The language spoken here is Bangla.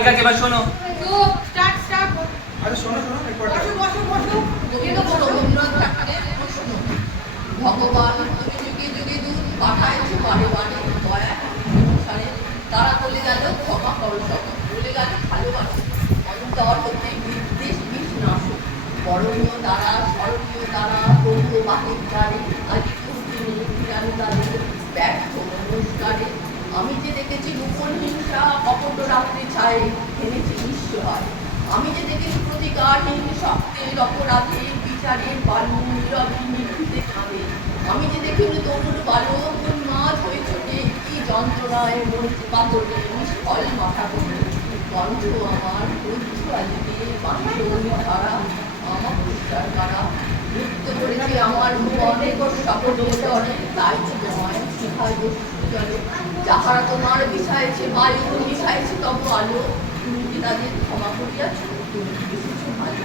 ঠিক আছে এবার শোনো। আরে শোনো শোনো রবীন্দ্রনাথ ঠাকুরের প্রশ্ন। ভগবান তুমি যুগে যুগে দূত পাঠাইছো বারে বারে দয়া অনুসারে, তারা বলে গেল ক্ষমা করো সকল, বলে গেল ভালোবাসো অন্তর হতে বিদ্বেষ বিষ নাশো, বরণীয় দ্বারা স্মরণীয় দ্বারা প্রভু বাহির দ্বারে আজি জানো তাদের ব্যর্থ নমস্কারে। আমি যে দেখেছি গোপন হিংসা কপট রাত্রি ছায় এনেছি নিঃস্বয়, আমি যে দেখেছি প্রতিকারহীন শক্তের অপরাধে বিচারের বালু নীরবে নিভৃতে খাবে, আমি যে দেখেছি তরুণ বালক উন্মাদ হয়ে ছোটে কি যন্ত্রণায় মন পাতলে নিষ্ফল মাথা করে, কণ্ঠ আমার বৈধ আলিতে বাঁশি ধারা আমার পুষ্টার কারা, নৃত্য করেছি আমার অনেক সকলের চরে, তাই তো তোমায় শিখায় জলে, যাহারা তোমার বিষাইছে বায়ু মিশাইছে তব আলো, তুমি কি তাদের ক্ষমা করিয়াছ, তুমি কি এসেছো ভালো।